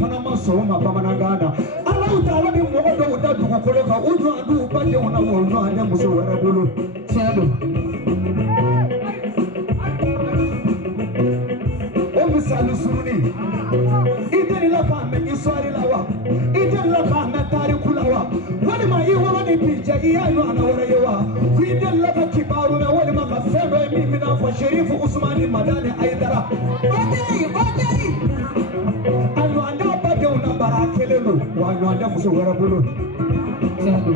Una ma so ma bamana gana Allah taala bi mo do da du ko lo ka uju adu ba je ona mo no ane muso wara bulu sado o misalu suruni idani la fa me iswari la wa idani la fa me tariku la wa wani ma yi wani pija iya no ana wara yewa ku idani la fa kibaru na wani ma ka fendo mi mina fa Sherifu Usmani Madani Aidara Odei anu anda ba de una barakelelo wa anu anda muso wara bulu sado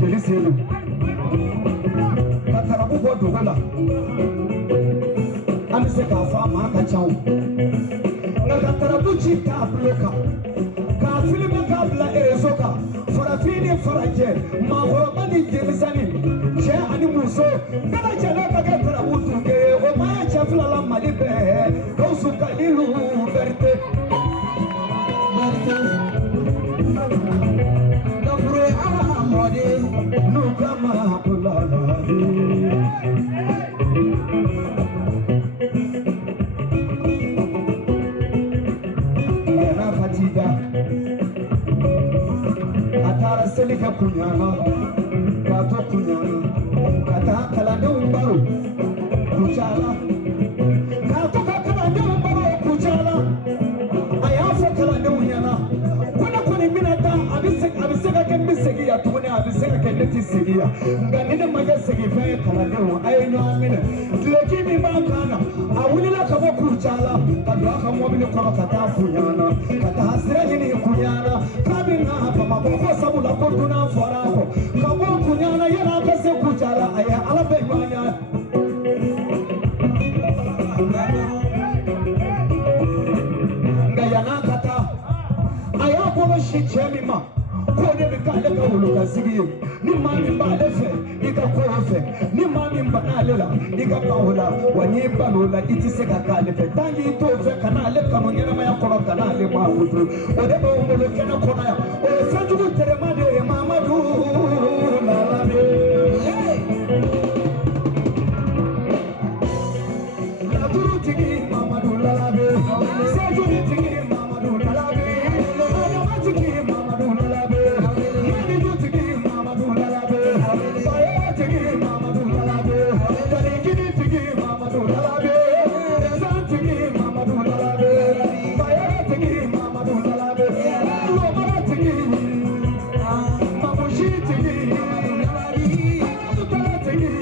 jeliselo katara bu bodo wala an se ka fa ma ka chawo na katara bu chi ka bloka ka filme ka bla eresoka farafini faraje ma hormani jelisani je ani muso kana jala ka katara bu tunge o ma cha fla la malibe ko su kalilu berte Dabure amode no kama kulala yana fatida atara selika kunyana kato kunyana kata kalande umbaro kuchala kato kalande umbaro kuchala ayafa kalande unyana kuna minata abisega kembi segia tune abisega kembi segia ngani maga segi fe kalande ayo amina lekimi bakana awulila kabo kuchala kadwa kamo bini kwa kata kunyana kata hasira hini kunyana kabina hapa maboko sabula kotuna forako kabo kunyana yana kase kuchala aya alabe mwanya ngayana kata aya kono shichemima kode bikale ka huluka sigiyo ni mami mbalefe ika kofe ni mami mbanalela ika kaula wani banula itiseka kalefe tangi itofe kanale kanonyena maya kono kanale mahudu odeba umbolo kena kona ya oefenjugu teremade mamadu lalabe laturu tigi mamadu lalabe sejuni tigi mamadu lalabe adama tigi mamadu lalabe manidu tigi mamadu lalabe faya tigi mamadu lalabe talikini tigi mamadu lalabe rezan tigi mamadu lalabe faya tigi mamadu lalabe lomara tigi mamushi tigi utara tigi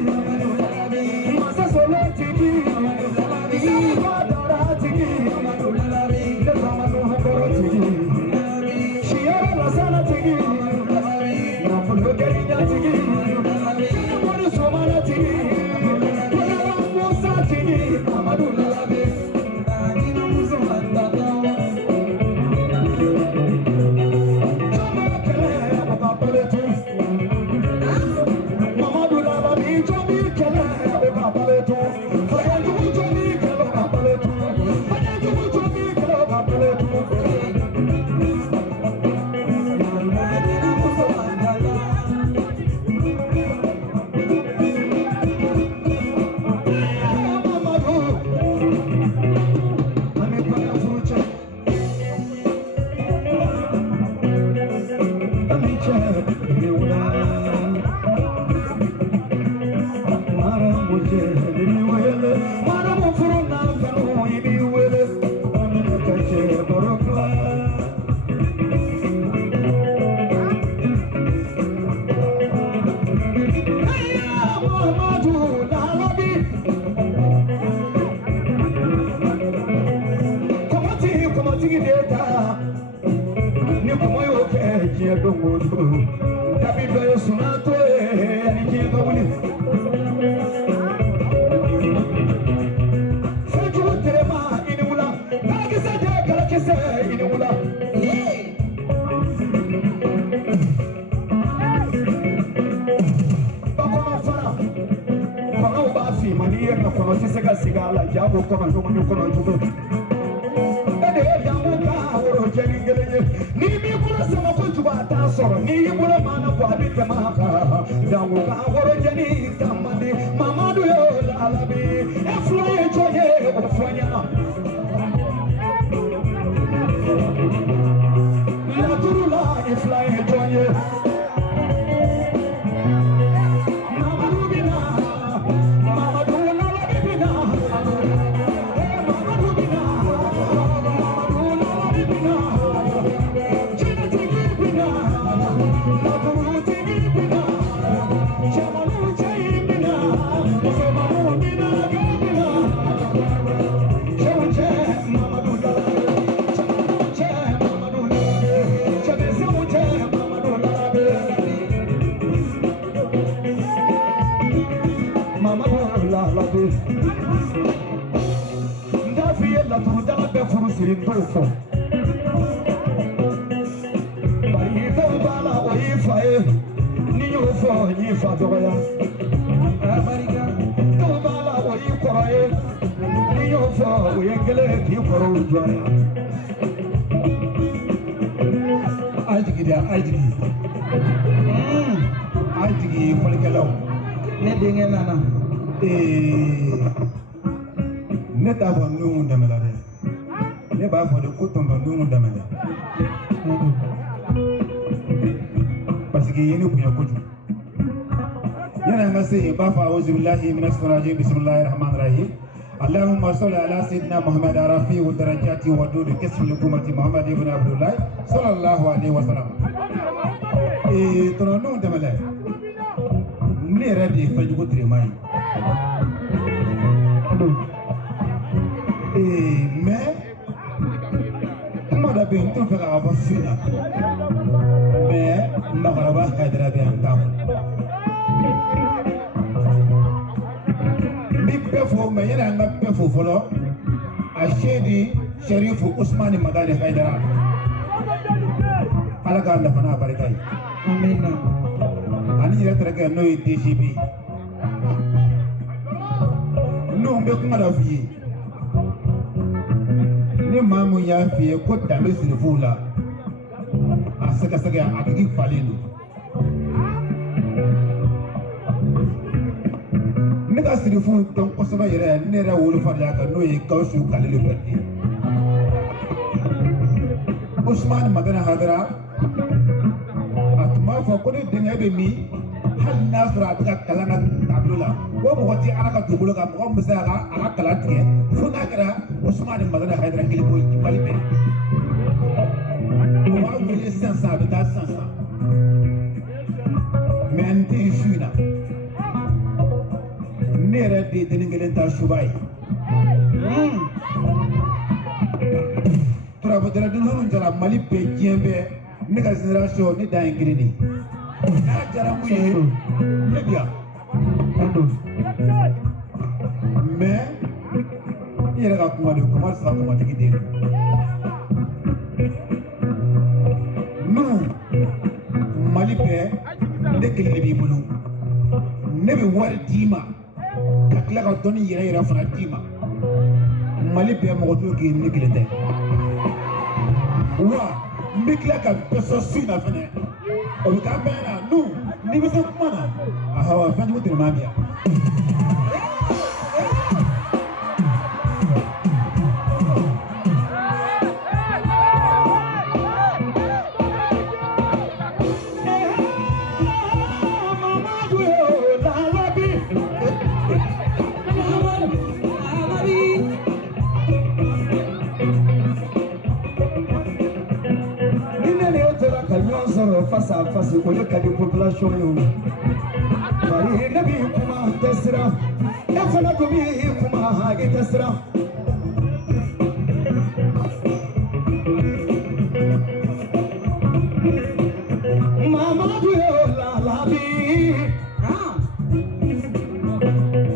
masasolo tigi sadara tigi nezamanu hamboro tigi shiyara lasana tigi nafundo gerinya tigi wani somana tigi wala musa tigi amadu lalabe ina muso mandata chama kele abapaletu mamadu lalabe chami kele abapaletu fayanju chami kele abapaletu fayanju chami kele abapaletu Sigala, Jabo, come on, Nimi kula sama kuchuba tasoro ni bula mana kwa bite maka damu ka woro jani tamani mamadu yola alabi eflaye joye ofanyana la turula eflaye joye Ndafiye la turudala be furu siri ndofo bari do bala o yifae ni yofo ni fa doya barika do bala o yikorae ni yofo o yengele ki koro joya ajigi folkelaw ne dinge nana ne t'a fɔ nungu dɛmɛla dɛ ne b'a fɔ de ko tonton nungu dɛmɛla parce que yeni bonya kojugu yana nga se yen b'a fɔ a'udhu billahi minash shaitanir rajim bismillahir rahmanir rahim اللهم صل على سيدنا محمد رفيع الدرجات ودود كسر الحكومة محمد بن عبد الله صلى الله عليه وسلم tonton nungu dɛmɛla ne yɛrɛ de ye fɛnjugu tirema ye mais kuma dɔ bɛ yen n t'o fɛ k'a fɔ su in na mais Magalaba Haidara bɛ yan n t'a fɔ n bɛ bɛɛ fɔ mais yanni an ka bɛɛ fɔ fɔlɔ a seydi Sherifu Usmani Madani Haidara Ala k'a nafa n'a barika ye amina ani yɛrɛ terikɛ n'o ye DGB n'o bɛ kuma dɔ f'i ye ni maa mun y'a f'i ye ko danbe sirifuw la a sɛgɛsɛgɛ a tigi falen don ne ka sirifuw dɔn kosɛbɛ yɛrɛ ne yɛrɛ wolofariya kan n'o ye Gawusu Kalilu Bɛrite Usmani Madani Haidara a tun b'a fɔ ko ni denkɛ bɛ min hali n'a sɔrɔ a bɛ ka kalan ka taabolo la ko mɔgɔ tɛ Ala ka dugukolo kan mɔgɔ min bɛ se a ka kalan tigɛ fo n'a kɛra Usmani Madani Haidara kelen ko Mali bɛɛ o b'a wele sisan a bɛ taa sisan mais n tɛ yen su in na ne yɛrɛ de ye den kelen ta suba ye turabudala denmisɛnninw jara Mali bɛɛ diɲɛ bɛɛ ne ka génération ne dan ye kelen de ye n'a jara mun ye ne bi yan mais i yɛrɛ ka kuma de kuma saba kumatigi den non Mali bɛɛ ne kelen de b'i bolo ne bɛ wari d'i ma ka tila ka dɔnni yɛrɛ yɛrɛ fana d'i ma Mali bɛɛ mɔgɔ t'o kɛ ne kelen tɛ wa n bɛ tila ka bɛɛ sɔn su in na fɛnɛ o bɛ k'an bɛɛ na non n'i bɛ se kuma na ahawɔ fɛnjugu tɛmɛ maa min yan. Face à face, on est qu'à des populations. Paris, Nabi Kuma, Tessera, Efana Kobi, Kuma, Hagi Tessera. Mama, la labi.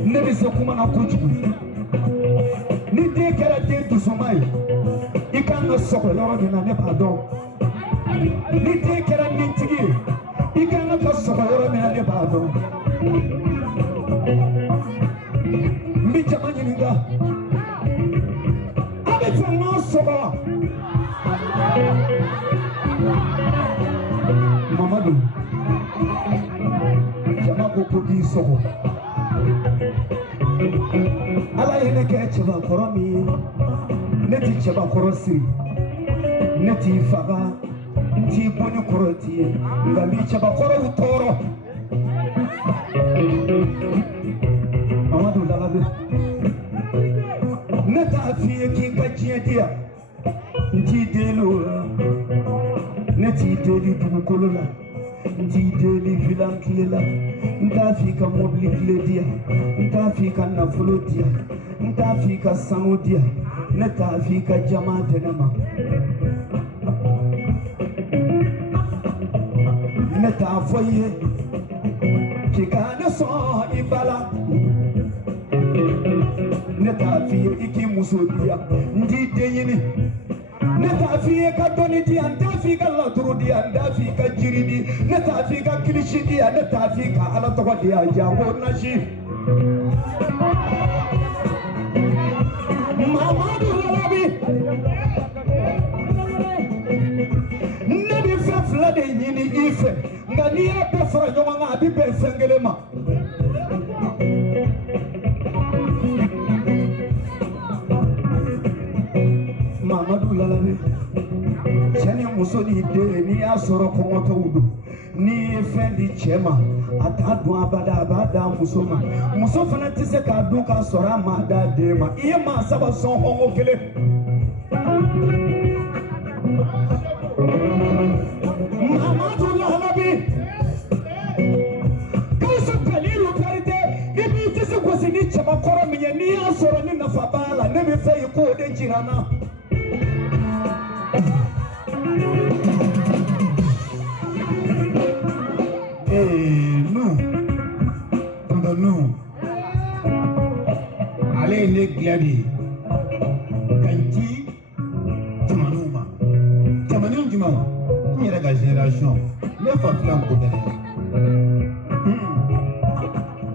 Nabi Sokuma na Kuchu. Nide Karate to Somai. You can't suffer, Lord, and I never don't. Ni te kɛra nintigi ye I kan ka sɔgɔ yɔrɔ min na ne b'a dɔn n bɛ jama ɲininka a bɛ fɛ n ka sɔgɔ Mamadu jama ko k'i sɔgɔ chaba koromi neti chaba korosi neti faga nti boni koroti ngambi chaba koro utoro Amadou Lalabe neta fiye ki gajiye dia nti delu neti deli dugukolo la nti deli vilan kilela nta fika mobili kile dia nta fika nafolo dia nta fika sanu dia neta fika jama tenema neta foye kikane so ibala neta fiye iki musodia ndi deyini neta fiye ka doni dia nta fika laturu dia nta fika jiridi neta fika kilishi dia neta fika ala toka dia jango nashi Mamadou Lalabe nebi fefla de nyini ife ngani ya befra nyonga abi be fengelema Mamadou Lalabe chani musoni de ni asoro komoto udu ni fendi chema atadu abada musoma musofana tise ka du ka sora ma da dema iye ma saba son hongo kele Mamadou Lalabe kaso kalilu karite ibi tise kwasini chema koro minye ni asoro ni nafabala nemi feyi ko de jirana nous, pendant nous, allez les glader. Kanti, Tamanouma, Tamanoum du moment, il y a la génération, ne faut pas pour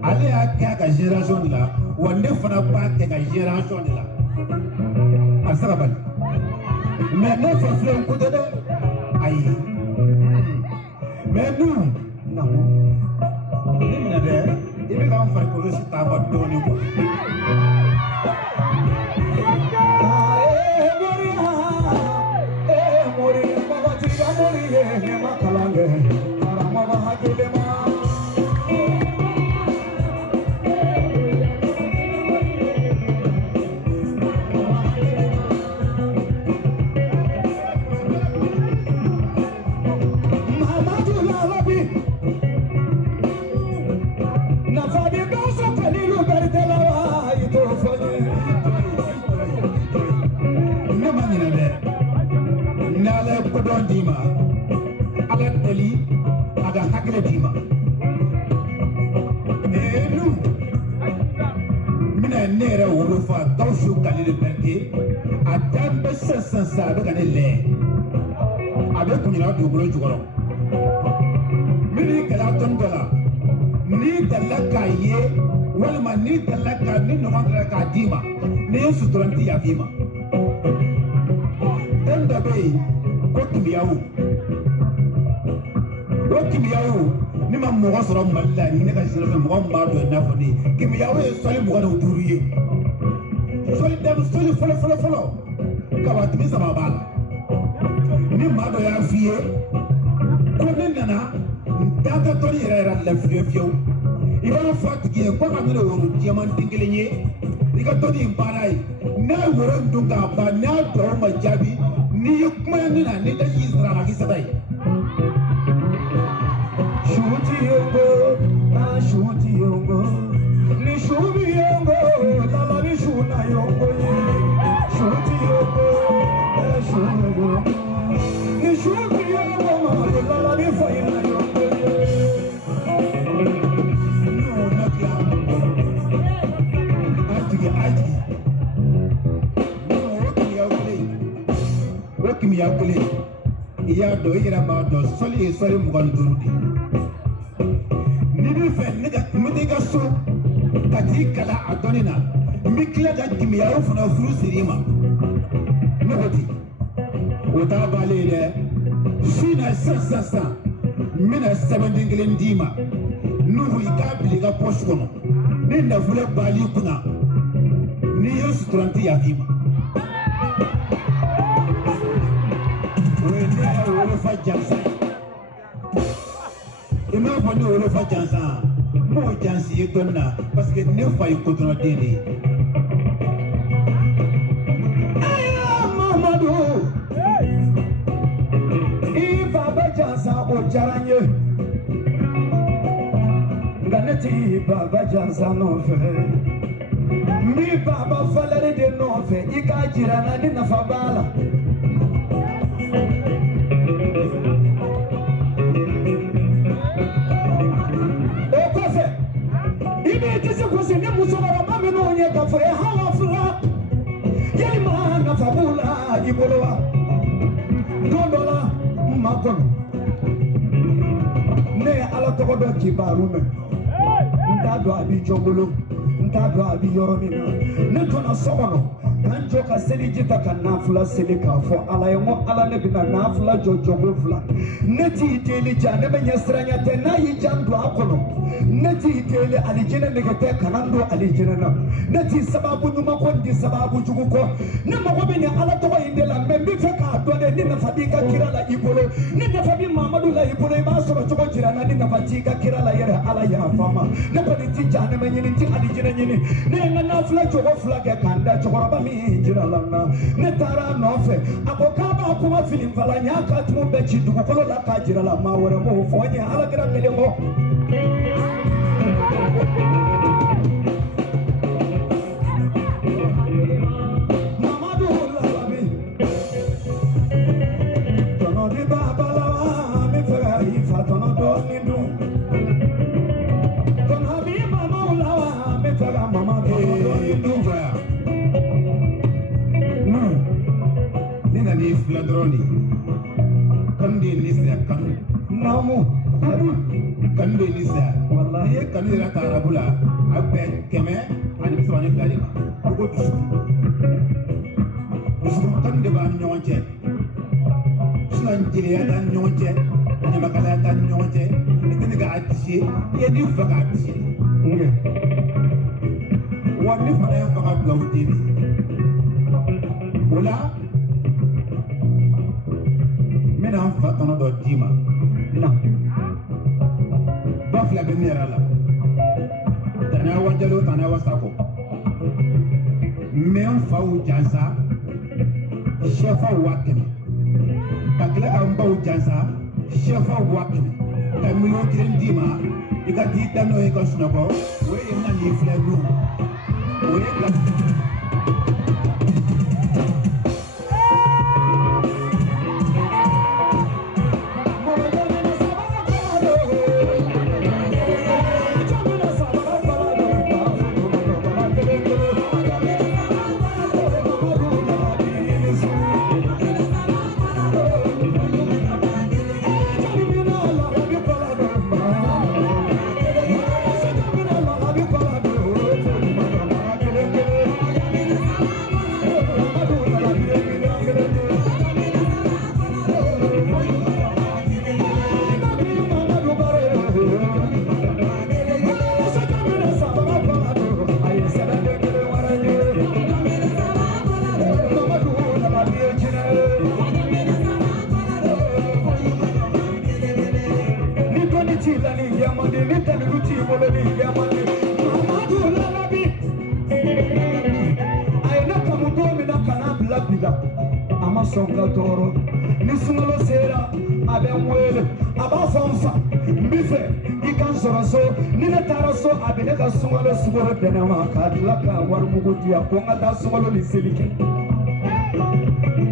allez à la génération de là, ou on ne fera pas que la génération de là. À Sarabal. Mais ne faut pas pour aïe. Mais nous, non. Il est en fait que je suis à votre tour. Dima, ala teli, aga hakle dima. Et nous, mina nera wolofa daushu kalile perke, adambe sensa avec un lait, avec une autre double joueur. Mini kalaton dola, ni talaka ye, walma ni talaka ni nohandra dima, ni sutranti yavima. Tendabe. Kimiyahu ni ma mɔgɔ sɔrɔ Mali la ni ne ka sira mɔgɔ min b'a dɔn i n'a fɔ ne Kimiyahu ye sɔli 25 ye sɔli fɔlɔ kabatimi 3 b'a la ni maa dɔ y'a f'i ye ko ne nana n data dɔnni yɛrɛ la fiyewu i b'a fɔ a tigi ye ko ka minɛ woro jɛman den kelen ye i ka dɔnni in baara ye n'a ye woro in dun k'a ban n'a dugawu ma jaabi ni ye kuma min na ni daji sara la k'i sɛbɛn ye. Shuti yongo, ni shubi yongo, Lalabe shuna yongo ye. Shuti yongo, ni shubi yongo, Lalabe fayina yongo ye. No, not yet. Aji. No, Kimi yakule. Iya do ira ma do soli mugan durudi. Nibi fe nega so kati kala adonina mikla da kimiyaru funa furu sirima nobody wota balele fina sasa mina 7 ngelen dima nuhu ikabili ga posh kono ninda fule bali kuna ni Yesu turanti yatima wele wele fa jansa ina fa ni wele fa jansa mo jansi donna parce que ne fa ikotono dede Mamadou I baba jansa o jaranye ganati baba jansa no fe mi baba falere de no fe ika jirana ni nafa bala o kofe ibe tise kose ne musoro mame no nye ka fure hawa fula yeli ma nafa bula ibolowa dondola makon ne ala to do kibaru me ndado abi jogolo ndado abi yoromina ne tona sobono kanjo ka seli jita ka nafula seli ka fo ala yemo ala ne bina nafula jojogo fula neti iteli jane be nyesranya te na yi jandu akono neti iteli alijine negete kanando alijine na neti sababu nyuma ko ndi sababu juguko ne mago be ni ala to inde la membi fe ka do de ni nafadika kirala ibolo ni nafabi Mamadou la ibolo ba so to jirana ni nafadika kirala yere ala ya fama ne ko ni jane me nyini ti alijine nyini ne na nafula jogo fula ke kanda jogoroba jiralana ne tara nofe abokaba kuma filim fala nyaka tumu bechi dugu kolo la ka jirala ma wore mo fonye ala gira kelemo Mamadou labi tono di baba lawa mi fera ifa tono do nindu tono bi mama lawa mi fera mama do nindu ni fladroni kandi nisa kan namu kandi nisa wallahi ye kandi ra tarabula abbe keme ani biswani fladima ko dusu kandi ba nyonche sunan jile ya dan nyonche ani makala dan nyonche ni ga atisi ye di faga atisi wani fa ya faga blawtini wala mina fa tono do dima na ba fla be nera la tana wajalo tana wasako men fa u jansa shefa wakene kakle amba u jansa shefa wakene kamilo kiren dima ikati tano e ko snoko we ina ni fla du we ka Songatoro nisumalo sera abemwele abafonfa mbife ikansoroso nine taraso abene ka sumalo sugoro denama kadlaka warmugudia ko ngata sumalo liselike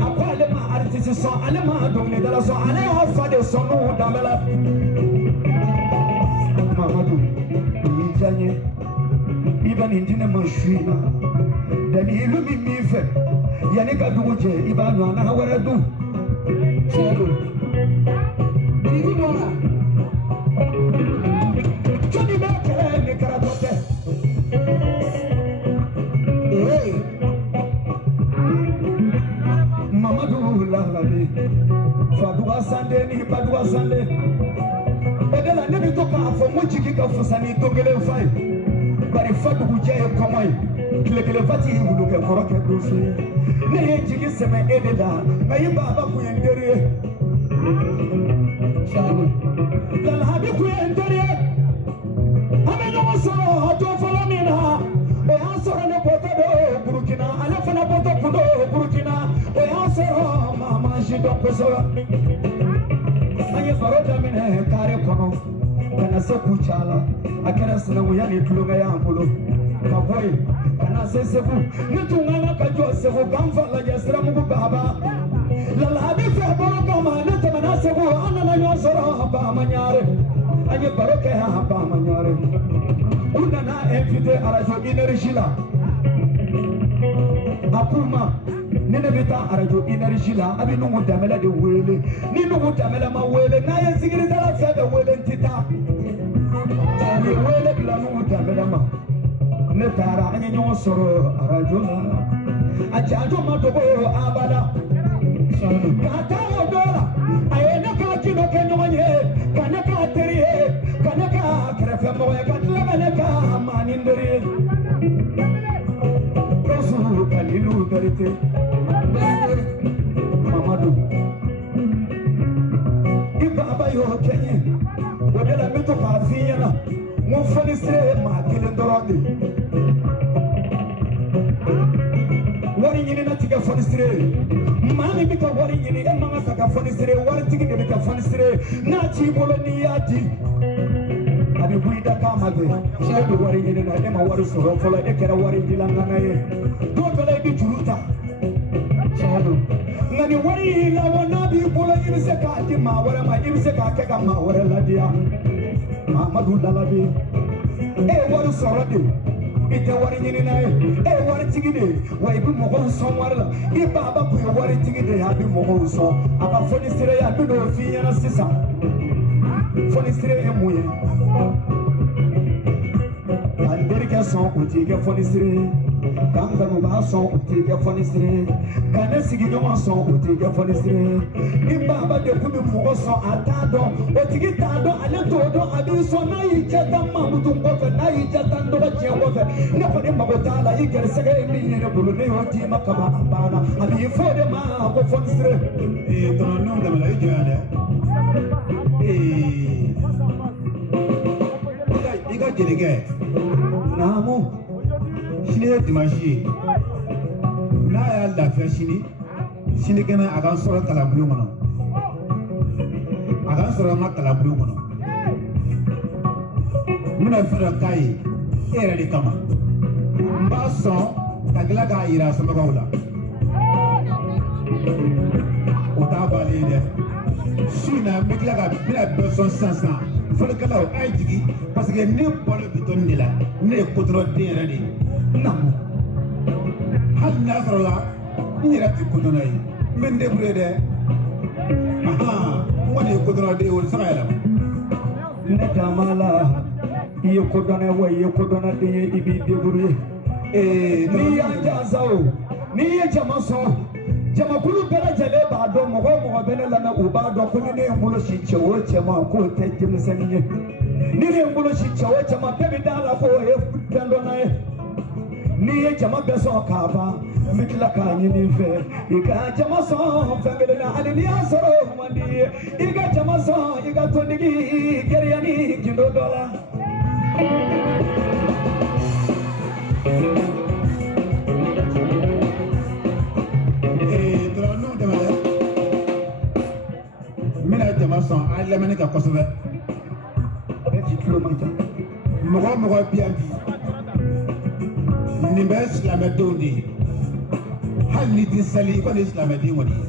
akwale ma artiste so ale ma donne dala so ale hofa de so no damela Mamadou ijanye iban indine mashina dani ilumi mife yani ka duguje ibanu na waradu chego bibi mona choni mekele ni karatote Mamadou labi faduwa sande ni faduwa sande edela ne bi to ka fo mujiki ka fusani tongele fai bari faduguje e komai kile kele fati wulu ke koro ke dosu ne ye jigi sema edela ayi baba ku yendere shabu la habi ku yendere ameno so to fala mina o ya soro ne poto do burkina ala fana poto kudo burkina o ya soro mama jido ko soro ayi farota mine kare kono kana se kuchala akara sina wuyani tuloga ya ambulo kaboy kana se sebu nitungana ka jo sebu gamfa la yasra mugu baba la la bi fe baraka ma nita mana sebu anana yosara ba manyare aye baroke ha ba manyare unana enfide arajo energy la akuma nene bita arajo energy la abi nungu damela de wele ni nungu damela ma wele na ye sigiri dala fe de wele ntita ni wele bila nungu damela ma ne tara anya nyo soro arajo la ajajo ma to abada kata odola ayena ka kino kenyo manye kana ka teriye kana ka krefe mo ya katla bane ka manindere kosu kalilu darite mamadu ibaba yo kenye odela mito ka fiyana mo foni sire ma kelen dorode wari nyini na tiga foni sire mami bika wari nyini e mama ka foni sire wari tigi de bika foni sire na chi bolo ni yadi abi buida kama be shebu wari nyini na e ma wari soro fola e kera wari dilanga na ye do bele bi juruta shebu ngani wari la wana bi bolo yimi se ka di ma wara ma yimi se ka ke ka ma wara la dia mamadu lalabi e wari soro de ite wari nyini na e wari tigi de wa ibi mogo son wari la i baba ku ye wari tigi de ya bi mogo son aka foni sire ya bi do fi yana sisa foni sire e muye anderi ke son o ti ke foni sire kan ba no ba son o ti ke foni sire kan sigi nyoma son o ti ke foni sire i baba de ku bi mogo son atado o tigi tado ale to do abi son na yi jeta mamutu ngofe na yi jeta ndo ba je ngofe ne ko ni mago tala yi gere sege mi ne bulu ne o ti makaba abana abi fo de ma ko foni sire e to no de la yi jade iga jelige namu shine dimanche na ya lafiya shine kana akan soro kalabulu ngono akan soro ma kalabulu ngono muna fara kai era de kama mbaso kagila ga ira sama gawla ota bali de sina mikla ga bila beson sansan fole kala o ay jigi parce que ne bolo biton ni la ne kotro de era de nam hal nasro la ni rati kotona yi men de brede aha woni kotro de wol sagala ne tamala iye kodona wa iye kodona de ibi deburu ni ya jazao ni ye jamaso jamakulu bela jale ba do mogo bela lana uba do ko ni mulo shi chewo chema ko te jimsaniye ni ne mulo shi chewo chema bebi dala ko e dando na ni ye jama beso kaba mitla ka ni ni fe iga jama so family na ali ni asoro mandi iga jama so iga to digi geriyani kindo dola mina jama son a lamani ka kosɛbɛ bɛ ji tulo man ca mɔgɔ biyan bi nin bɛ silamɛdenw de ye hali ni ti sali i kɔni ye silamɛden kɔni ye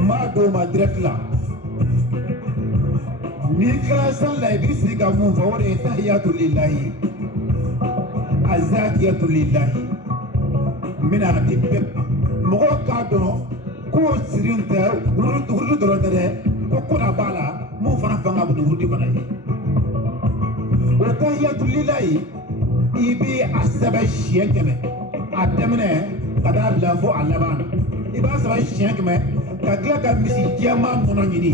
n b'a dɔw ma direct la n'i kɛra sali la i b'i sigi ka mun fɔ o de ye tahiyatu lillahi azakiyatu lillahi n bɛna di bɛɛ ma mɔgɔw k'a dɔn ko sirin tɛ wurudu dɔrɔn tɛ dɛ ko kona b'a la mun fana fanga bon wurudi fana ye o tahiyatu lillahi i bi a sɛbɛn siɲɛ 100 a daminɛ ka taa bila fo a laban i b'a sɛbɛn siɲɛ 100 ka tila ka misi jɛman nɔnɔ ɲini